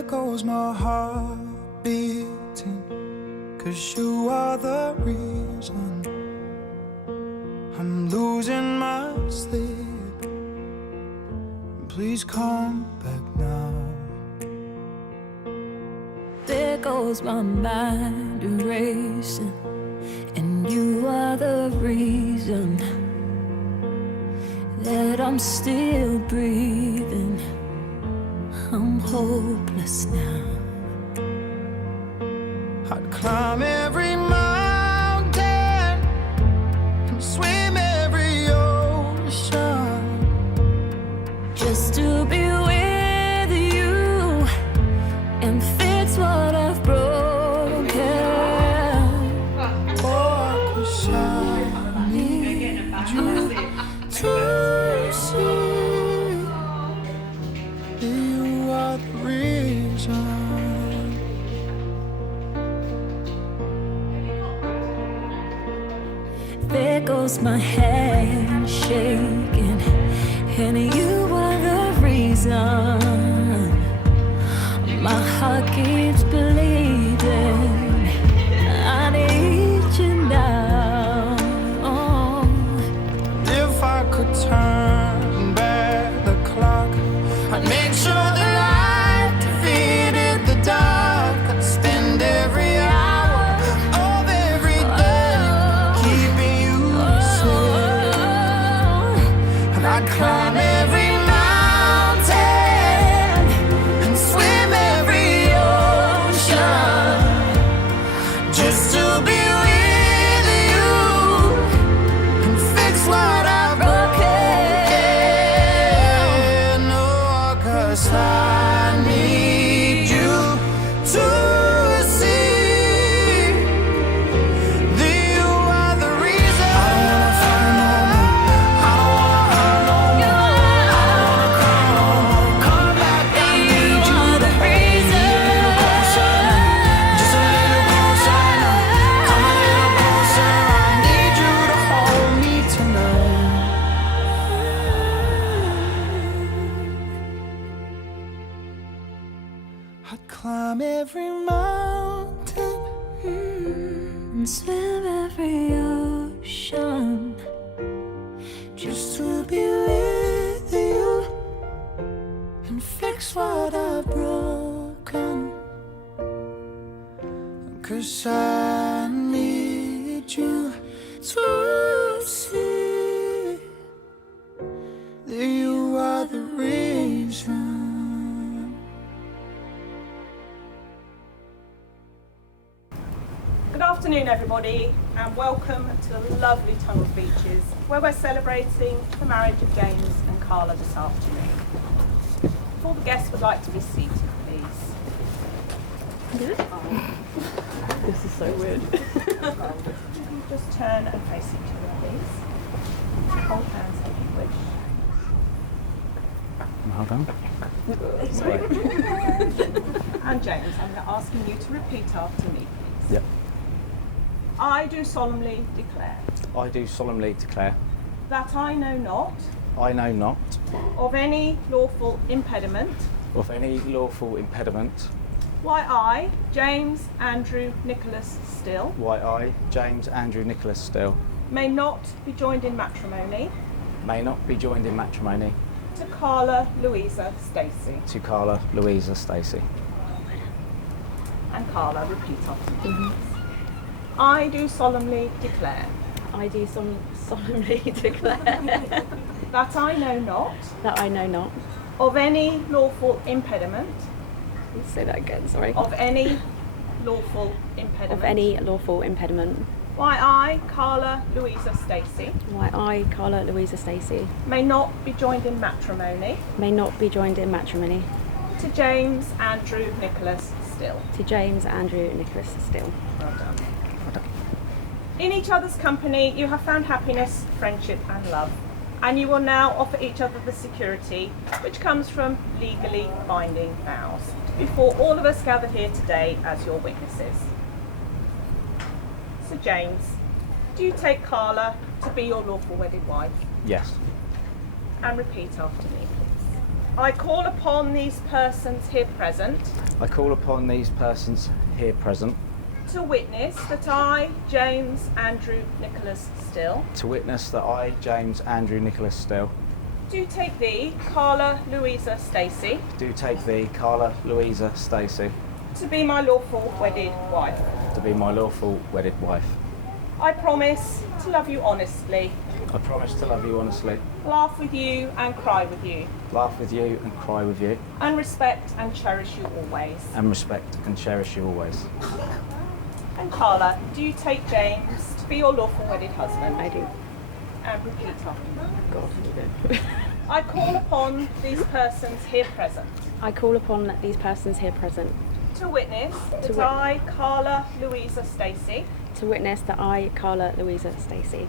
There goes my heart beating, 'cause you are the reason I'm losing my sleep. Please come back now. There goes my mind erasing, and you are the reason that I'm still breathing. I'm hopeless now. I'd climb every mountain and swim every ocean Just to be with you and fix what I've broken. Oh, 'cause I need you to see you are the reason. There goes my hand shaking, and you are the reason my heart keeps bleeding. I need you now. If I could turn back the clock, I'd make sure the light defeated the dark. I'd spend every hour of every day keeping you safe. And I'd climb every mountain and swim every ocean just to be with you and fix what I've broken. Oh, 'cause I need you to see that you are the reason. I don't wanna fight no more. I don't wanna hurt no more. I don't wanna cry no more. Come back, I need you to reason. just a little closer now. Come a little closer. I need you to hold me tonight. I'd climb every mountain And swim every ocean just to be with you and fix what I've broken. 'Cause I need you to see that you are the reason. Good afternoon, everybody, and welcome to the lovely Tunnel Beaches, where we're celebrating the marriage of James and Carla this afternoon. If all the guests would like to be seated, please. This is so weird. Just turn and face each other, please. Hold hands if you wish. Hold on. And James, I'm asking you to repeat after me, please. Yep. I do solemnly declare I do solemnly declare that I know not I know not of any lawful impediment of any lawful impediment why I, James Andrew Nicholas Still, why I, James Andrew Nicholas Still, may not be joined in matrimony may not be joined in matrimony to Carla Louisa Stacey. to Carla Louisa Stacey. And Carla, repeat after me. I do solemnly declare I do solemnly declare that I know not that I know not. of any lawful impediment Let's say that again, sorry. of any lawful impediment Of any lawful impediment. why I, Carla Louisa Stacey, Why I, Carla Louisa Stacey, may not be joined in matrimony may not be joined in matrimony to James Andrew Nicholas Still. to James Andrew Nicholas Still. Well done. In each other's company, you have found happiness, friendship, and love, and you will now offer each other the security which comes from legally binding vows before all of us gathered here today as your witnesses. So, James, do you take Carla to be your lawful wedded wife? Yes. And repeat after me, please. I call upon these persons here present I call upon these persons here present to witness that I, James Andrew Nicholas Still, to witness that I, James Andrew Nicholas Still, do take thee, Carla Louisa Stacey, do take thee, Carla Louisa Stacey, to be my lawful wedded wife. to be my lawful wedded wife. I promise to love you honestly, I promise to love you honestly, laugh with you and cry with you, laugh with you and cry with you, and respect and cherish you always. and respect and cherish you always. And Carla, do you take James to be your lawful wedded husband? I do. And repeat after me. God, you do. I call upon these persons here present I call upon these persons here present to witness that wit- I, Carla Louisa Stacey, to witness that I, Carla Louisa Stacey,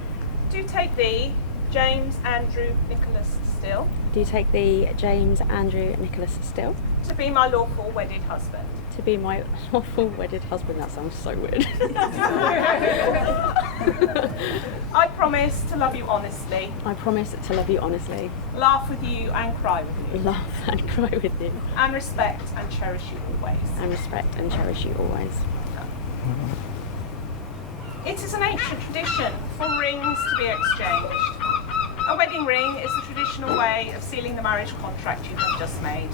do take thee, James Andrew Nicholas Still, do take thee, James Andrew Nicholas Still, to be my lawful wedded husband. to be my lawful wedded husband. That sounds so weird. I promise to love you honestly, I promise to love you honestly, laugh with you and cry with you, laugh and cry with you, and respect and cherish you always. and respect and cherish you always. It is an ancient tradition for rings to be exchanged. A wedding ring is the traditional way of sealing the marriage contract you have just made.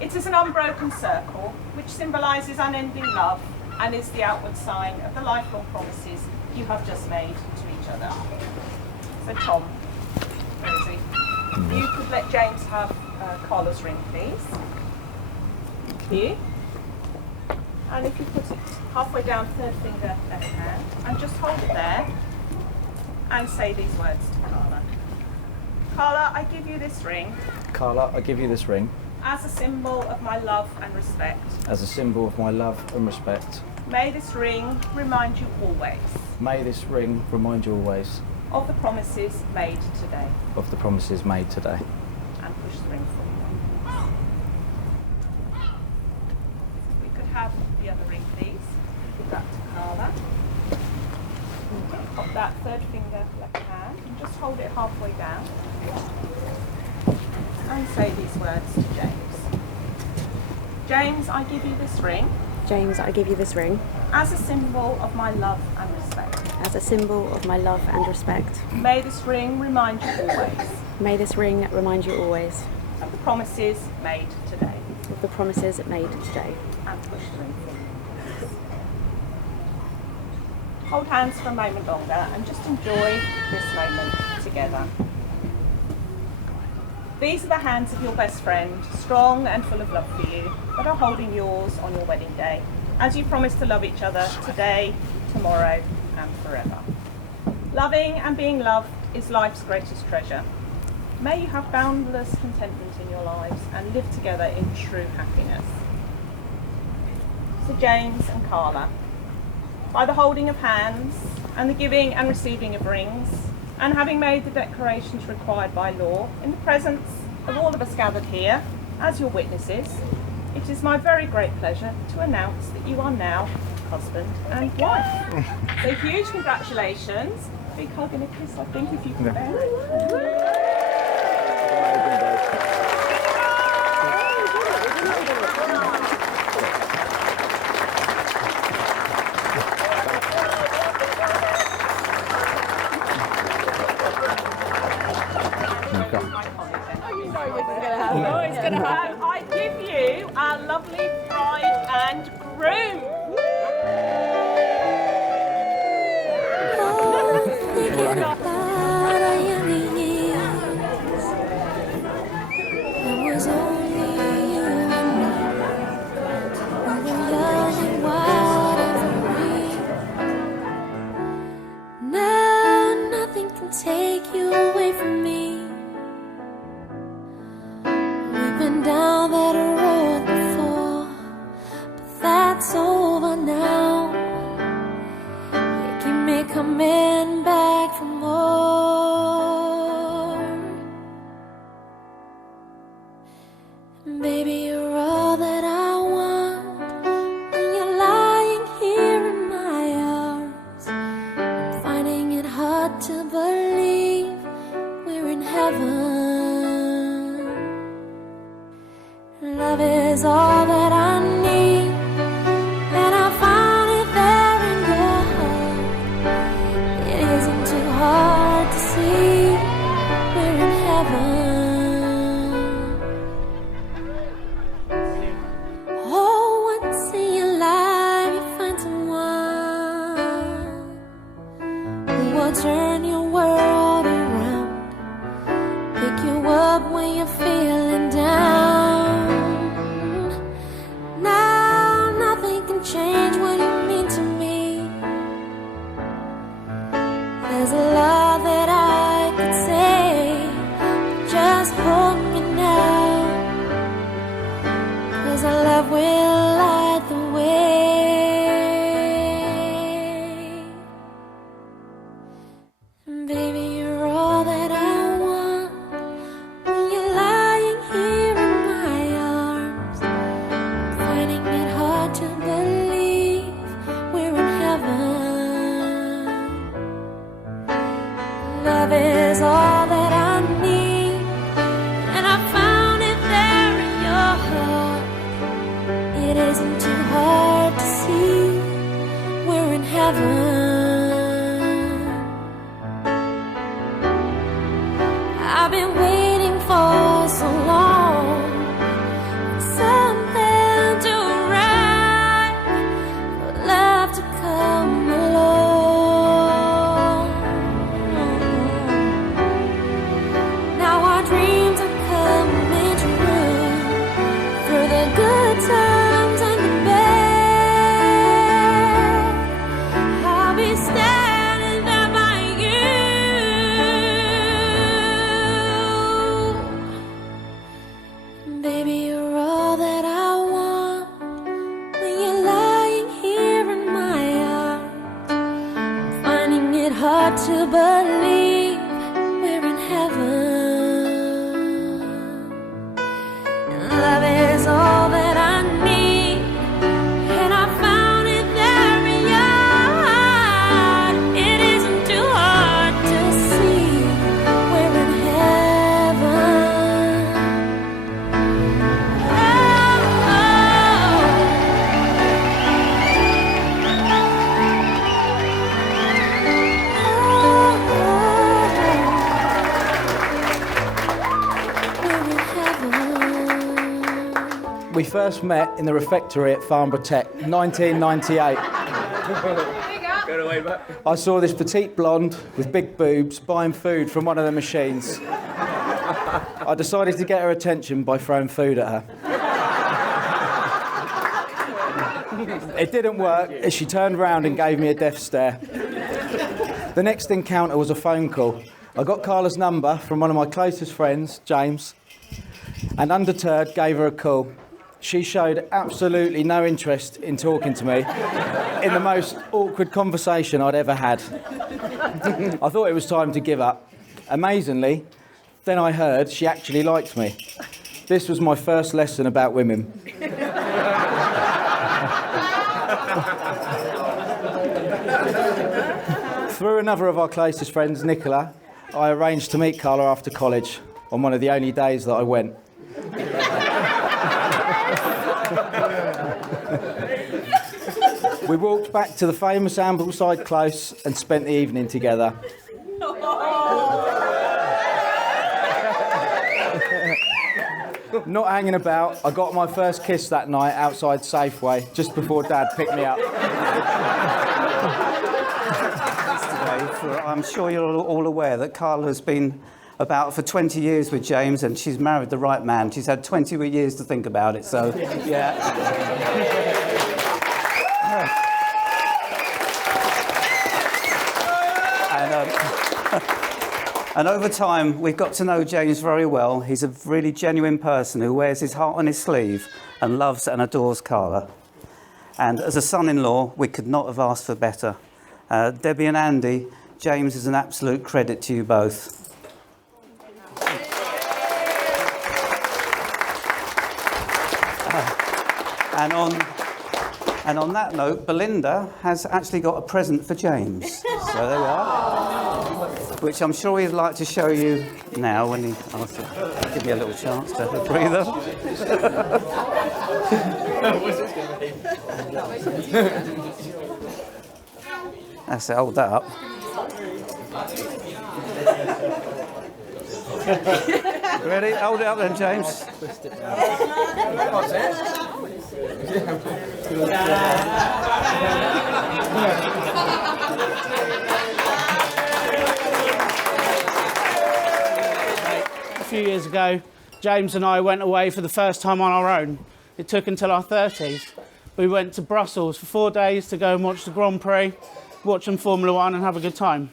It is an unbroken circle which symbolises unending love and is the outward sign of the lifelong promises you have just made to each other. So Tom, where is he? You could let James have Carla's ring, please. Thank you. And if you put it halfway down, third finger, left hand, and just hold it there and say these words to Carla. Carla, I give you this ring Carla, I give you this ring as a symbol of my love and respect. as a symbol of my love and respect. May this ring remind you always May this ring remind you always of the promises made today. of the promises made today. And push the ring forward. We could have the other ring, please. Give that to Carla. Pop that third finger, left hand, and just hold it halfway down. And say these words to James. James, I give you this ring James, I give you this ring as a symbol of my love and respect. as a symbol of my love and respect. May this ring remind you always May this ring remind you always of the promises made today. of the promises made today. And push the ring forward. Hold hands for a moment longer and just enjoy this moment together. These are the hands of your best friend, strong and full of love for you, that are holding yours on your wedding day, as you promise to love each other today, tomorrow, and forever. Loving and being loved is life's greatest treasure. May you have boundless contentment in your lives and live together in true happiness. So James and Carla, by the holding of hands and the giving and receiving of rings, and having made the declarations required by law in the presence of all of us gathered here as your witnesses, it is my very great pleasure to announce that you are now husband and wife. So huge congratulations. Big hug and a kiss, I think, if you can bear it. I give you our lovely bride and groom. Thinking about our younger years, there was only you and me. We were young and wild and free. Now nothing can take you away from me. We've been down that road before, but that's over now. You keep me coming back for more. Baby, you're all that I want. When you're lying here in my arms, I'm finding it hard to believe we're in heaven. Love is all that I need, and I found it there in your heart. It isn't too hard to see, we're in heaven. Oh, once in your life you find someone who will turn your world around, pick you up when you're feeling down. Now nothing can change what you mean to me. There's a lot that I could say, but just hold me now, 'cause our love will light the way. And baby, you're all that I want when you're lying here in my arms. I'm finding it hard to believe we're in heaven. Love is all that I need, and I found it there in your heart. It isn't too hard to see, we're in heaven. I've been waiting for so long for something to arrive, for love to come along. Now our dreams are coming true, through the good times and the bad. I'll be standing there by you. Baby, you're all that I want when you're lying here in my arms. I'm finding it hard to believe we're in heaven. And love is all that I need, and I found it there in your heart. It isn't too hard to see, we're in heaven. We first met in the refectory at Farnborough Tech, 1998. I saw this petite blonde with big boobs buying food from one of the machines. I decided to get her attention by throwing food at her. It didn't work as she turned round and gave me a death stare. The next encounter was a phone call. I got Carla's number from one of my closest friends, James, and undeterred gave her a call. She showed absolutely no interest in talking to me in the most awkward conversation I'd ever had. I thought it was time to give up. Amazingly, then I heard she actually liked me. This was my first lesson about women. Through another of our closest friends, Nicola, I arranged to meet Carla after college on one of the only days that I went. We walked back to the famous Ambleside Close and spent the evening together. Not hanging about, I got my first kiss that night outside Safeway, just before Dad picked me up. I'm sure you're all aware that Carla has been about for 20 years with James, and she's married the right man. She's had 20 years to think about it, so yeah. And over time, we've got to know James very well. He's a really genuine person who wears his heart on his sleeve and loves and adores Carla. And as a son-in-law, we could not have asked for better. Debbie and Andy, James is an absolute credit to you both. And on that note, Belinda has actually got a present for James. So there we are. which I'm sure he'd like to show you now when he asks you. Give me a little chance to have a breather. That's it, hold that up. Ready? Hold it up then, James. A few years ago, James and I went away for the first time on our own. It took until our 30s. We went to Brussels for 4 days to go and watch the Grand Prix, watch some Formula One and have a good time.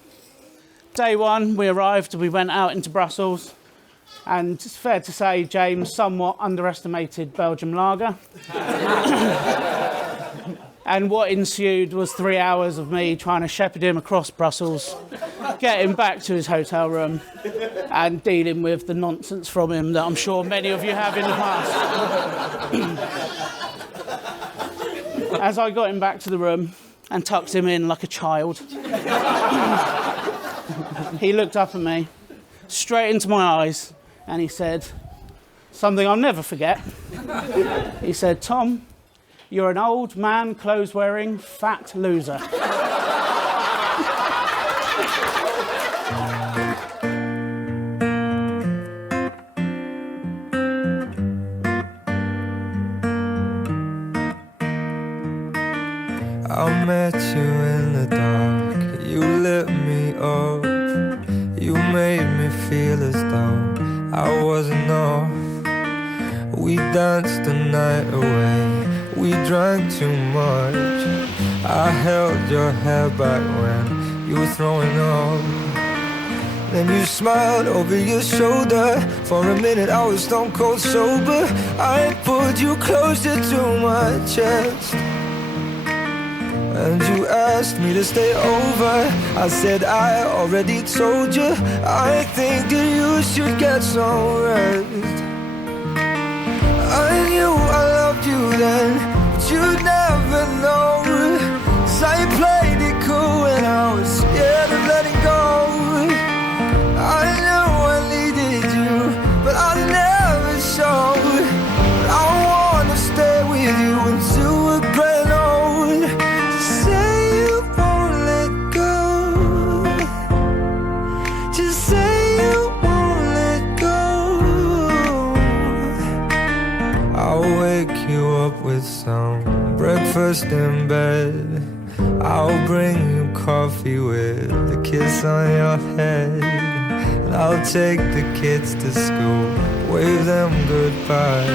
Day one, we arrived, we went out into Brussels, and it's fair to say James somewhat underestimated Belgium lager. And what ensued was 3 hours of me trying to shepherd him across Brussels, get him back to his hotel room, and dealing with the nonsense from him that I'm sure many of you have in the past. As I got him back to the room and tucked him in like a child, he looked up at me, straight into my eyes, and he said something I'll never forget. He said, "Tom, you're an old man, clothes-wearing, fat loser." I met you in the dark, you lit me up. You made me feel as though I wasn't off. We danced the night away, we drank too much. I held your hair back when you were throwing up. Then you smiled over your shoulder. For a minute I was stone cold sober. I pulled you closer to my chest, and you asked me to stay over. I said I already told you, I think that you should get some rest. I knew I loved you then, but you'd never know. 'Cause I played it cool and I was scared of letting go. I knew I needed you, but I never showed. But I wanna stay with you until we're grown old. Just say you won't let go. Just say you won't let go. I'll wake you up with some breakfast in bed. I'll bring you coffee with a kiss on your head. And I'll take the kids to school, wave them goodbye.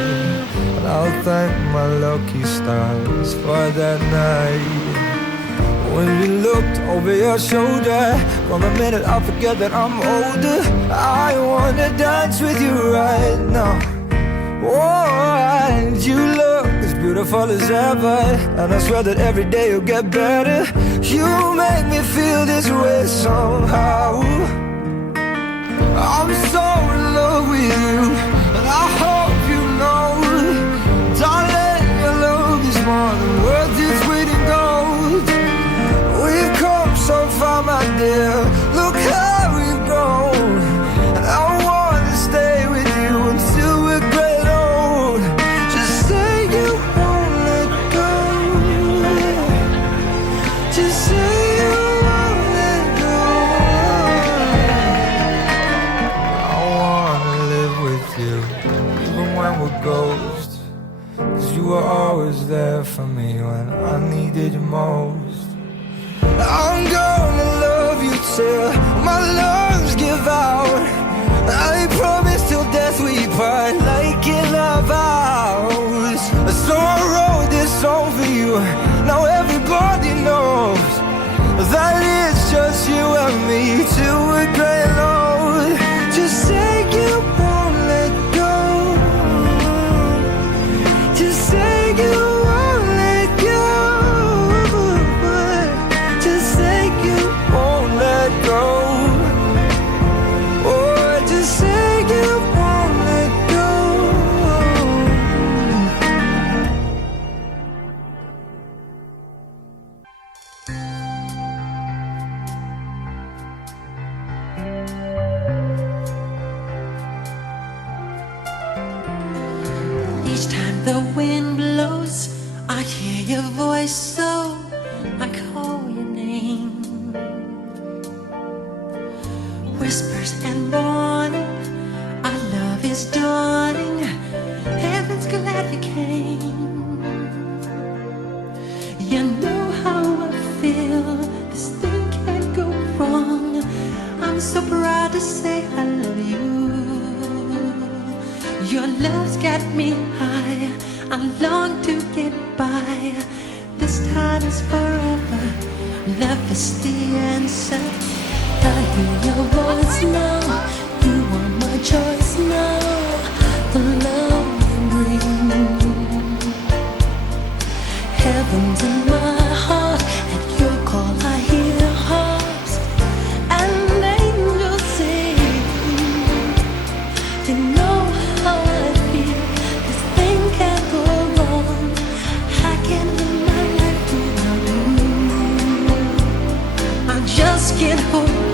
And I'll thank my lucky stars for that night. When you looked over your shoulder, for a minute I forget that I'm older. I wanna dance with you right now. Oh, and you look as beautiful as ever, and I swear that every day you'll get better. You make me feel this way somehow. I'm so in love with you, and I hope you know, darling, your love is more than worth its weight in gold. We've come so far, my dear, look how we've grown. And I wanna stay with you until we're great old. Just say you won't let go. Just say you won't let go. I wanna live with you, even when we're ghosts. 'Cause you were always there for me when I needed you most. I'm gonna love you till my lungs give out. I promise till death we part, like in our vows. So I wrote this song for you, now everybody knows that it's just you and me till we're gray and old. Just say you won't let go. Just say you won't let go. Just say you won't let go. Oh, just say you won't let go. Each time the wind blows, I hear your voice, so I call your name. Whispers and warning, our love is dawning. Heaven's glad you came. You know how I feel, this thing can't go wrong. I'm so proud to say I love you. Your love's got me high, I long to get by. This time is forever, love is the answer. I hear your voice now, you are my choice now. The love you bring, heaven's in my heart. At your call I hear harps and angels sing. You know how I feel, this thing can't go wrong. I can't live my life without you. I just can't hold